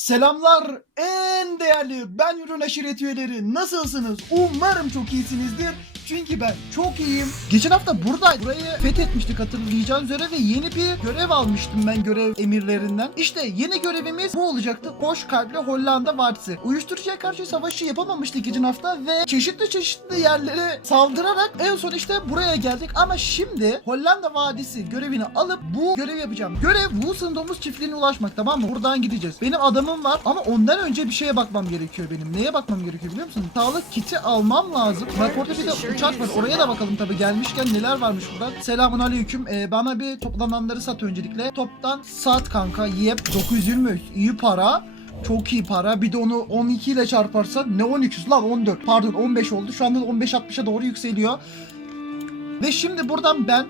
Selamlar en değerli ben Ürün Aşiret üyeleri nasılsınız? Umarım çok iyisinizdir. Çünkü ben çok iyiyim. Geçen hafta burada burayı fethetmiştik hatırlayacağınız üzere ve yeni bir görev almıştım ben görev emirlerinden. İşte yeni görevimiz bu olacaktı. Hoş kalpli Hollanda Partisi. Uyuşturucuya karşı savaşı yapamamıştık geçen hafta ve çeşitli çeşitli yerlere saldırarak en son işte buraya geldik. Ama şimdi Hollanda Vadisi görevini alıp bu görevi yapacağım. Görev Wilson Domuz çiftliğine ulaşmak tamam mı? Buradan gideceğiz. Benim adamım var ama ondan önce bir şeye bakmam gerekiyor benim. Neye bakmam gerekiyor biliyor musun? Sağlık kiti almam lazım. Bak orada bir de uçak. Oraya da bakalım tabii gelmişken neler varmış burada. Selamun aleyküm. Ee, bana bir toplananları sat öncelikle. Toptan sat kanka. Yep 920 iyi para. Çok iyi para. Bir de onu 12 ile çarparsan ne 12'si lan 14. Pardon 15 oldu. Şu anda 15-60'a doğru yükseliyor. Ve şimdi buradan ben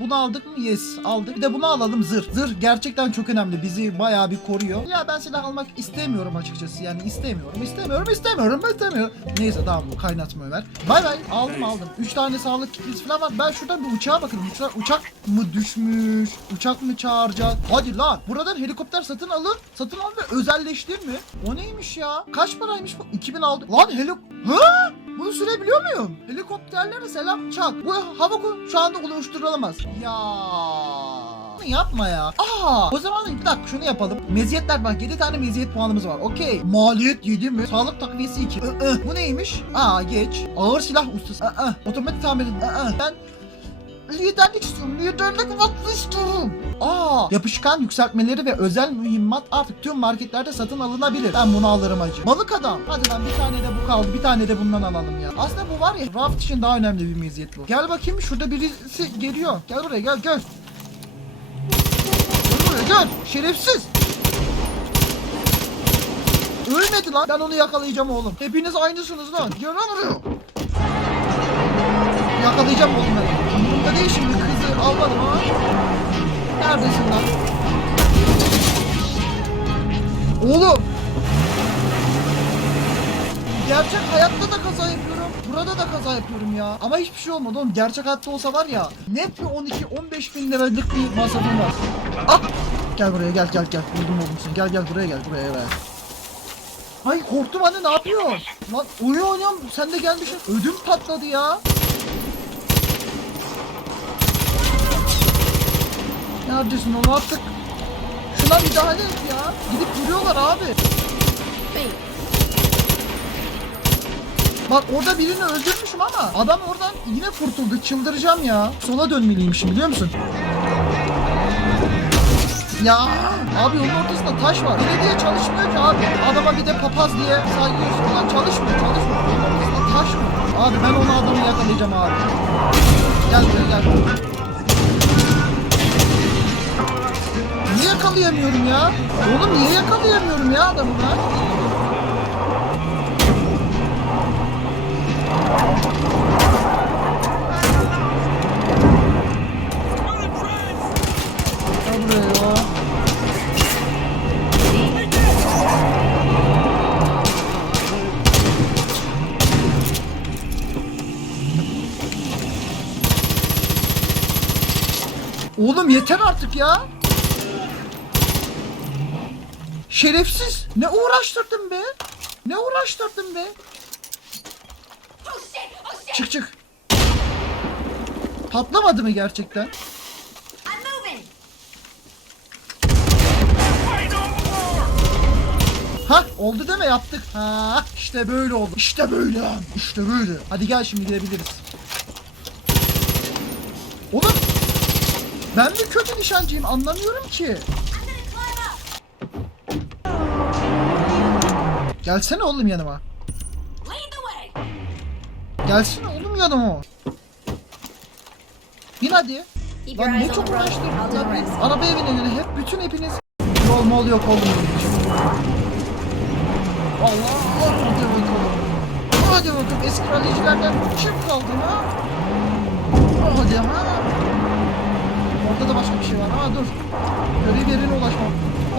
bunu aldık mı? Yes aldık. Bir de bunu alalım zırh. Zırh gerçekten çok önemli. Bizi bayağı bir koruyor. Ya ben silah almak istemiyorum açıkçası. Yani istemiyorum, istemiyorum, istemiyorum, istemiyorum. Neyse tamam bu kaynatma Ömer. Bay bay aldım aldım. 3 tane sağlık kitlesi falan var. Ben şuradan bir uçağa bakayım. Uçak, uçak mı düşmüş? Uçak mı çağıracak? Hadi lan. Buradan helikopter satın alın. Satın al ve özelleştir mi? O neymiş ya? Kaç paraymış bu? 2000 aldı. Lan helik... Ha? Bunu sürebiliyor muyum? Helikopterlere selam çak. Bu hava şu anda oluşturulamaz. Ya yapma ya. Aa, o zaman bir dakika şunu yapalım. Meziyetler bak 7 tane meziyet puanımız var. Okey. Maliyet 7 mi? Sağlık takviyesi 2. Bu neymiş? Aa geç. Ağır silah ustası. Aa, otomatik tamir. Aa, ben liderlik istiyorum. Liderlik vakti istiyorum. Aa, yapışkan yükseltmeleri ve özel mühimmat artık tüm marketlerde satın alınabilir. Ben bunu alırım acı. Balık adam. Hadi lan bir tane de bu kaldı. Bir tane de bundan alalım ya. Aslında bu var ya raft için daha önemli bir meziyet bu. Gel bakayım şurada birisi geliyor. Gel buraya gel gel. Gel buraya gel. Şerefsiz. Ölmedi lan. Ben onu yakalayacağım oğlum. Hepiniz aynısınız lan. Lan buraya. Yakalayacağım oğlum ben. Değil şimdi kızı almadım ama. Neredesin lan? Oğlum. Gerçek hayatta da kaza yapıyorum. Burada da kaza yapıyorum ya. Ama hiçbir şey olmadı oğlum. Gerçek hayatta olsa var ya. Net bir 12-15 bin liralık bir masrafım var. Ah! Gel buraya gel gel gel. Buldum oğlum seni. Gel gel buraya gel buraya gel. Ay korktum anne ne yapıyor? Lan oyun oynuyorum sen de gelmişsin. Ödüm patladı ya. Neredesin oğlum artık? Şuna müdahale et ya. Gidip vuruyorlar abi. Bak orada birini öldürmüşüm ama adam oradan yine kurtuldu. Çıldıracağım ya. Sola dönmeliymişim biliyor musun? Ya abi yolun ortasında taş var. Belediye çalışmıyor ki abi. Adama bir de papaz diye saygıyorsun falan çalışmıyor çalışmıyor. Yolun ortasında taş mı? Abi ben onu adamı yakalayacağım abi. Gel buraya gel. Yakalayamıyorum ya? Oğlum niye yakalayamıyorum ya adamı ben? Oğlum yeter artık ya. Şerefsiz. Ne uğraştırdın be? Ne uğraştırdın be? Çık çık. Patlamadı mı gerçekten? Ha oldu deme yaptık. Ha işte böyle oldu. İşte böyle. İşte böyle. Hadi gel şimdi gidebiliriz. Oğlum ben mi kötü nişancıyım anlamıyorum ki. Gelsene oğlum yanıma. Gelsene oğlum yanıma. Bin hadi. Lan ne çok rest. Arabaya binin hep bütün hepiniz. Yol mol yok oğlum. için. Allah hadi bakalım. Hadi bakalım eski ralicilerden kim kaldı ha? Hadi ha. Orada da başka bir şey var ama dur. Görev yerine ulaşmam.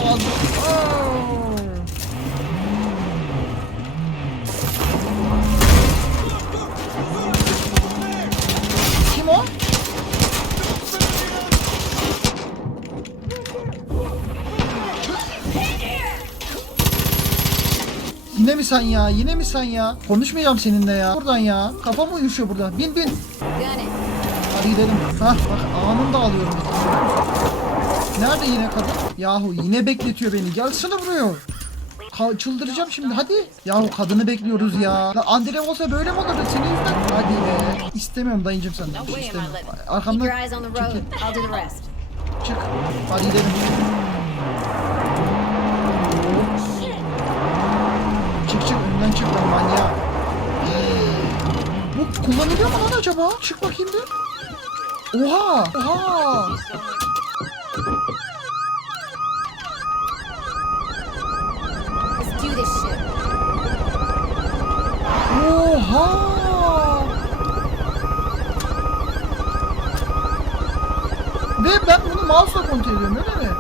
Lazım. Aa. Sen ya? Yine mi sen ya? Konuşmayacağım seninle ya. Buradan ya. Kafam uyuşuyor burada. Bin bin. İt. Hadi gidelim. Hah bak anında alıyorum. Nerede yine kadın? Yahu yine bekletiyor beni. Gelsene buraya. Ka- çıldıracağım şimdi hadi. Yahu kadını bekliyoruz ya. Lan Andre olsa böyle mi olurdu senin yüzünden? Hadi be. İstemiyorum dayıncım senden. İstemiyorum. Arkamdan çekil. Çık. Hadi gidelim. Shit. Çık çık önümden çık lan manyağı. Bu kullanılıyor mu lan acaba? Çık bakayım bir. Oha! Oha! Oha! Ve ben bunu mouse'la kontrol ediyorum öyle mi?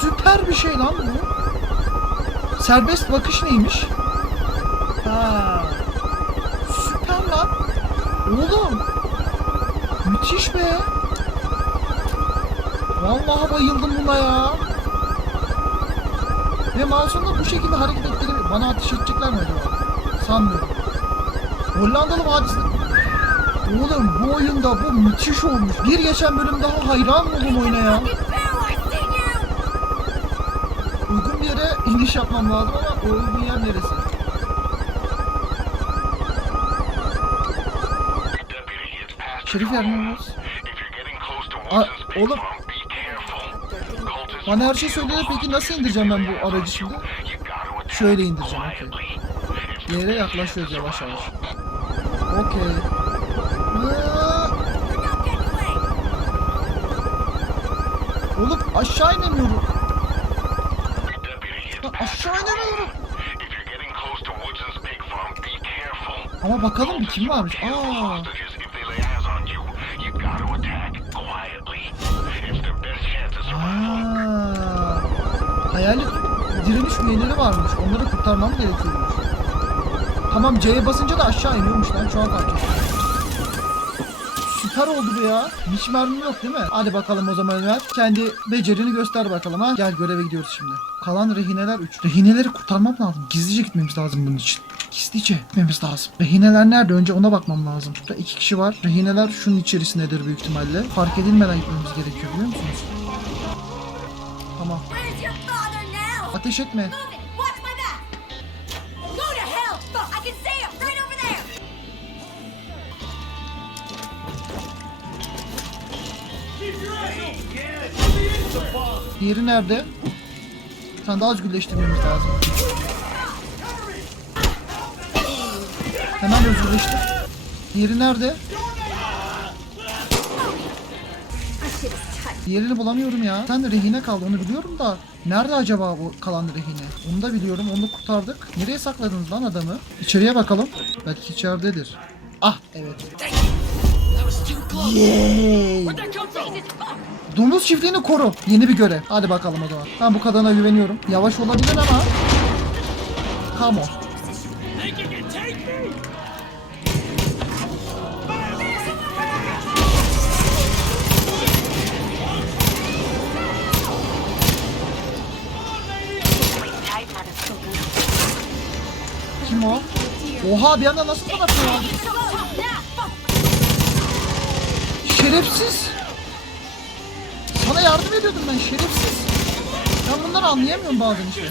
Süper bir şey lan bu. Serbest bakış neymiş? Oğlum. Müthiş be. Vallahi bayıldım buna ya. Ve mouse'un da bu şekilde hareket ettiğini bana ateş edecekler mi acaba? Sanmıyorum. Hollandalı vadisi. Oğlum bu oyunda bu müthiş olmuş. Bir geçen bölüm daha hayran oldum oyuna ya. Uygun bir yere iniş yapmam lazım ama uygun yer neresi? Şerif Woodson's Big oğlum. Bana her şey söyledi peki nasıl indireceğim ben bu aracı şimdi? Şöyle indireceğim okey. Yere yaklaşıyoruz yavaş yavaş. Okey. Oğlum aşağı inemiyorum. Aşağı inemiyorum. Ama bakalım bir kim varmış. Aa. Direniş üyeleri varmış. Onları kurtarmam gerekiyormuş. Tamam C'ye basınca da aşağı iniyormuş lan. Şu an fark ettim. Süper oldu bu ya. Hiç mermim yok değil mi? Hadi bakalım o zaman Ömer. Kendi becerini göster bakalım ha. Gel göreve gidiyoruz şimdi. Kalan rehineler 3. Rehineleri kurtarmam lazım. Gizlice gitmemiz lazım bunun için. Gizlice gitmemiz lazım. Rehineler nerede? Önce ona bakmam lazım. Burada iki kişi var. Rehineler şunun içerisindedir büyük ihtimalle. Fark edilmeden gitmemiz gerekiyor biliyor musunuz? Tamam. Ateş etme. Diğeri nerede? Sen daha özgürleştirmemiz lazım. Hemen özgürleştir. Diğeri nerede? Diğerini bulamıyorum ya. Sen de rehine kaldı onu biliyorum da. Nerede acaba bu kalan rehine? Onu da biliyorum. Onu da kurtardık. Nereye sakladınız lan adamı? İçeriye bakalım. Belki içeridedir. Ah evet. Yay! Domuz çiftliğini koru. Yeni bir görev. Hadi bakalım o zaman. Ben bu kadına güveniyorum. Yavaş olabilir ama. Come on. Oha bir anda nasıl bana atıyor? Şerefsiz. Sana yardım ediyordum ben şerefsiz. Ben bunları anlayamıyorum bazen işte.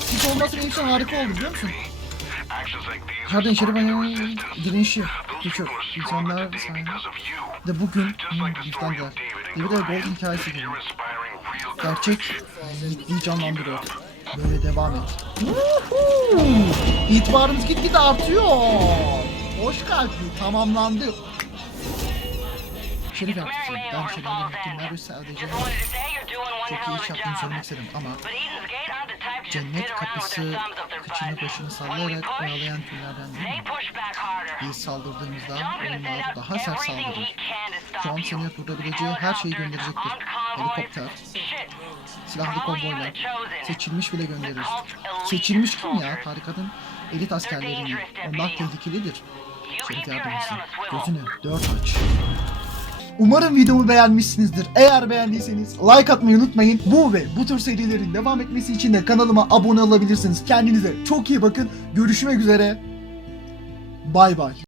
Sit olması benim için harika oldu biliyor musun? Your ayağının resistance. direnişi. Geçiyor. İnsanlar. De bugün of David Goliath. Gold hikayesi gibi. Gerçek yiğitliği canlandırıyor. Böyle devam et. Woohoo! İtibarımız gitgide artıyor. Hoş geldin. Tamamlandı. Şerif yaptı. Ben şeriflerin hükümleri sadece çok iyi iş yaptığını söylemek istedim ama cennet kapısı kıçını başını sallayarak oyalayan türlerden değil mi? Biz saldırdığımızda onlar daha sert saldırır. Şu an seni durdurabileceği her şeyi gönderecektir. Helikopter, silahlı konvoylar, seçilmiş bile gönderir. Seçilmiş kim ya? Tarikatın elit askerlerini. Onlar tehlikelidir. Şerif yardımcısı. Gözünü dört aç. Umarım videomu beğenmişsinizdir. Eğer beğendiyseniz like atmayı unutmayın. Bu ve bu tür serilerin devam etmesi için de kanalıma abone olabilirsiniz. Kendinize çok iyi bakın. Görüşmek üzere. Bay bay.